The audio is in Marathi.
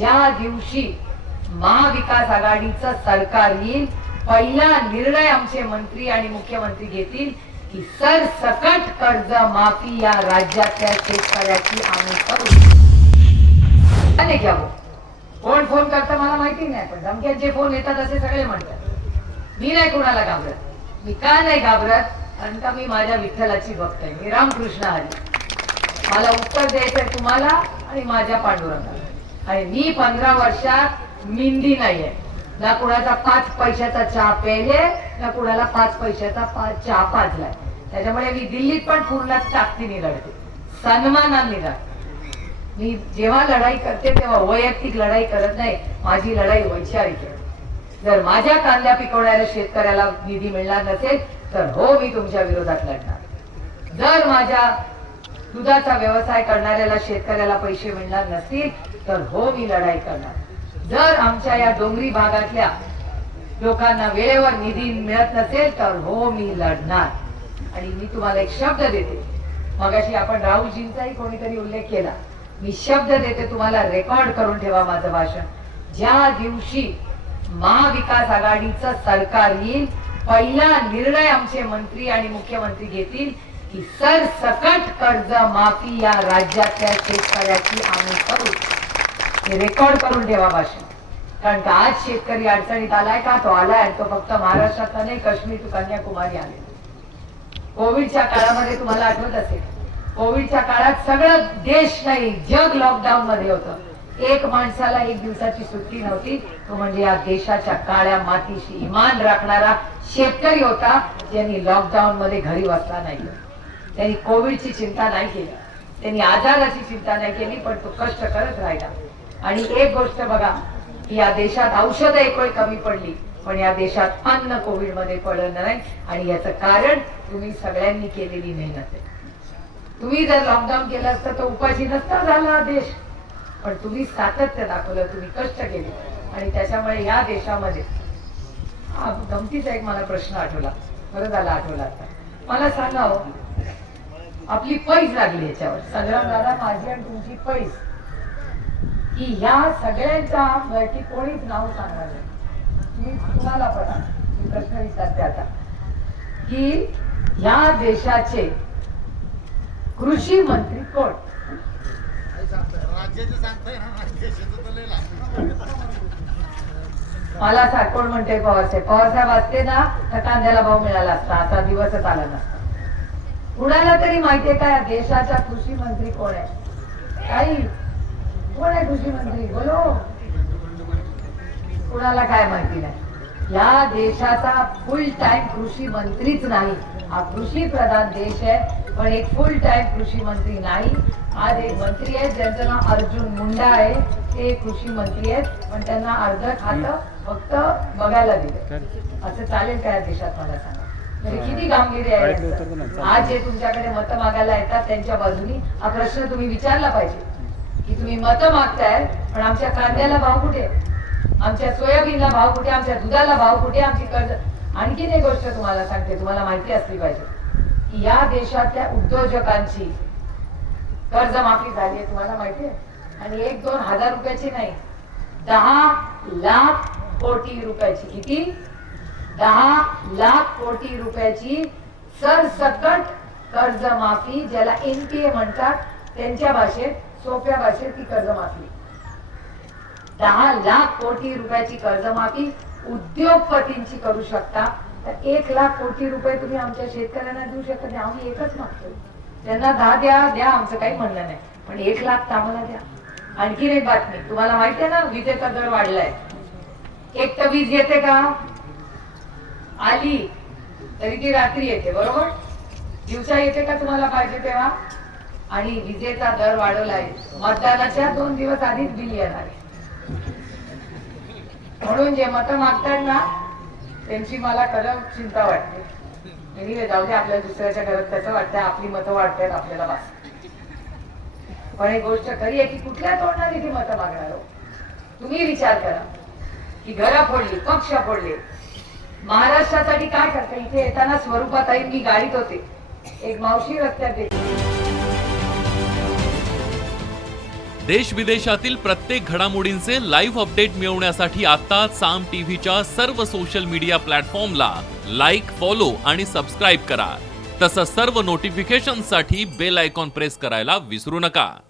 ज्या दिवशी महाविकास आघाडीचं सरकार येईल, पहिला निर्णय आमचे मंत्री आणि मुख्यमंत्री घेतील की सरसकट कर्ज माफी या राज्यातल्या शेतकऱ्याची आम्ही करू. कोण फोन करतं मला माहिती नाही, पण धमक्यांचे फोन येतात असे सगळे म्हणतात. मी नाही कोणाला घाबरत. मी का नाही घाबरत? कारण का मी माझ्या विठ्ठलाची भक्त आहे. मी रामकृष्ण हरी. मला उत्तर द्यायचंय तुम्हाला आणि माझ्या पांडुरंगाला. आणि मी 15 वर्षात मिंदी नाहीये. ना कुणाचा 5 पैशाचा चहा प्यायले, ना कुणाला 5 पैशाचा चहा पाजलाय. त्याच्यामुळे मी दिल्लीत पण पूर्ण ताकदीने लढते, सन्मानाने लढते. मी जेव्हा लढाई करते तेव्हा वैयक्तिक लढाई करत नाही. माझी लढाई वैचारिक आहे. जर माझ्या कांद्या पिकवणाऱ्या शेतकऱ्याला निधी मिळणार नसेल तर हो, मी तुमच्या विरोधात लढणार. जर माझ्या दुधाचा व्यवसाय करणाऱ्याला शेतकऱ्याला पैसे मिळणार नसतील तर हो, मी लढाई करणार. जर आमच्या या डोंगरी भागातल्या लोकांना वेळेवर निधी मिळत नसेल तर हो, मी लढणार. आणि मी तुम्हाला एक शब्द देते. मगाशी आपण राहुलजींचाही कोणीतरी उल्लेख केला. मी शब्द देते तुम्हाला, रेकॉर्ड करून ठेवा माझं भाषण. ज्या दिवशी महाविकास आघाडीचं सरकार येईल, पहिला निर्णय आमचे मंत्री आणि मुख्यमंत्री घेतील की सरसकट कर्ज माफी या राज्यातल्या शेतकऱ्याची आम्ही करू. हे रेकॉर्ड करून ठेवा भाषण. कारण का आज शेतकरी अडचणीत आलाय का? तो आलाय. तो फक्त महाराष्ट्रातला नाही, काश्मीर टू कन्याकुमारी आले. कोविडच्या काळामध्ये तुम्हाला आठवत असेल, कोविडच्या काळात सगळं देश नाही जग लॉकडाऊन मध्ये होतं. एक माणसाला 1 दिवसाची सुट्टी नव्हती. तो म्हणजे या देशाच्या काळ्या मातीशी इमान राखणारा शेतकरी होता, ज्यांनी लॉकडाऊन मध्ये घरी बसला नाही. त्यांनी कोविडची चिंता नाही केली, त्यांनी आजाराची चिंता नाही केली, पण तो कष्ट करत राहिला. आणि एक गोष्ट बघा, या देशात औषधं एक वेळ कमी पडली, पण या देशात अन्न कोविड मध्ये पडलं नाही. आणि याचं कारण तुम्ही सगळ्यांनी केलेली मेहनत आहे. तुम्ही जर लॉकडाऊन केलं असतं तर उपाशी नसता झाला देश. पण तुम्ही सातत्य दाखवलं, तुम्ही कष्ट केले. आणि त्याच्यामुळे या देशामध्ये गमतीचा एक मला प्रश्न आठवला. बरं झाला आठवला. आता मला सांगा, आपली पैस लागली याच्यावर, संग्राम दादा, माझी आणि तुमची पैस, की ह्या सगळ्यांचा की कोणीच नाव सांगणार नाही. मी तुम्हाला पण मी प्रश्न विचारते आता, की ह्या देशाचे कृषी मंत्री कोण? मला सांग, कोण म्हणते? पवारसाहेब. पवारसाहेब असते ना तर कांद्याला भाव मिळाला असता, आता दिवसच आला नसता. कुणाला तरी माहितीये का देशाचा कृषी मंत्री कोण आहे? काही कोण आहे कृषी मंत्री? बोलो. कुणाला काय माहिती नाही. या देशाचा फुल टाइम कृषी मंत्रीच नाही. हा कृषी प्रधान देश आहे, पण एक फुल टाइम कृषी मंत्री नाही. आज एक मंत्री आहेत ज्यांचं नाव अर्जुन मुंडा आहे. ते कृषी मंत्री आहेत, पण त्यांना अर्ध खातं फक्त बघायला दिलं. असं चालेल का या देशात? मला सांगा. म्हणजे किती गांभीर्य आहे. आज जे तुमच्याकडे मतं मागायला येतात त्यांच्या बाजूनी हा प्रश्न तुम्ही विचारला पाहिजे की तुम्ही मतं मागताय, पण आमच्या कांद्याला भाव कुठे? आमच्या सोयाबीनला भाव कुठे? आमच्या दुधाला भाव कुठे? आमची कर्ज. आणखीन एक गोष्ट तुम्हाला सांगते, तुम्हाला माहिती असली पाहिजे की या देशातल्या उद्योजकांची कर्जमाफी झाली आहे. तुम्हाला माहिती आहे? आणि 1-2 हजार रुपयाची नाही, 10 लाख कोटी रुपयाची. किती? 10 लाख कोटी रुपयाची सरसकट कर्जमाफी, ज्याला NPA म्हणतात. त्यांच्या भाषेत, सोप्या भाषेत ती कर्जमाफी. 10 लाख कोटी रुपयाची कर्जमाफी उद्योगपतींची करू शकता. तर 1 लाख कोटी रुपये तुम्ही आमच्या शेतकऱ्यांना देऊ शकता नाही. आम्ही एकच मागतो, त्यांना 10 द्या, आमचं काही म्हणणं नाही, पण 1 लाख आम्हाला द्या. आणखीन एक बातमी तुम्हाला माहिती आहे ना, विजेचा दर वाढलाय. एक तर वीज येते का? आली तरी ती रात्री येते, बरोबर? दिवसा येते का तुम्हाला पाहिजे तेव्हा? आणि विजेचा दर वाढवलाय. मतदानाच्या 2 दिवस आधीच बिल येणार आहे. म्हणून जे मतं मागतात ना त्यांची मला खरं चिंता वाटते. जाऊ दे, आपल्याला दुसऱ्याच्या घरात त्याचं वाटतं आपली मतं वाढतात आपल्याला बस. पण एक गोष्ट खरी आहे की कुठल्या तोडणारी ती मतं मागणार हो? तुम्ही विचार करा की घरं फोडली, पक्ष फोडले, महाराष्ट्रासाठी काय करता? इथे येताना स्वरूपात मी गाडीत होते, एक मावशी रस्त्यात येते. देश विदेशातील प्रत्येक घडामोडींचे लाईव्ह अपडेट मिळवण्यासाठी आता साम टीव्हीच्या सर्व सोशल मीडिया प्लॅटफॉर्मला लाईक, फॉलो आणि सबस्क्राईब करा. तसंच सर्व नोटिफिकेशनसाठी बेल आयकॉन प्रेस करायला विसरू नका.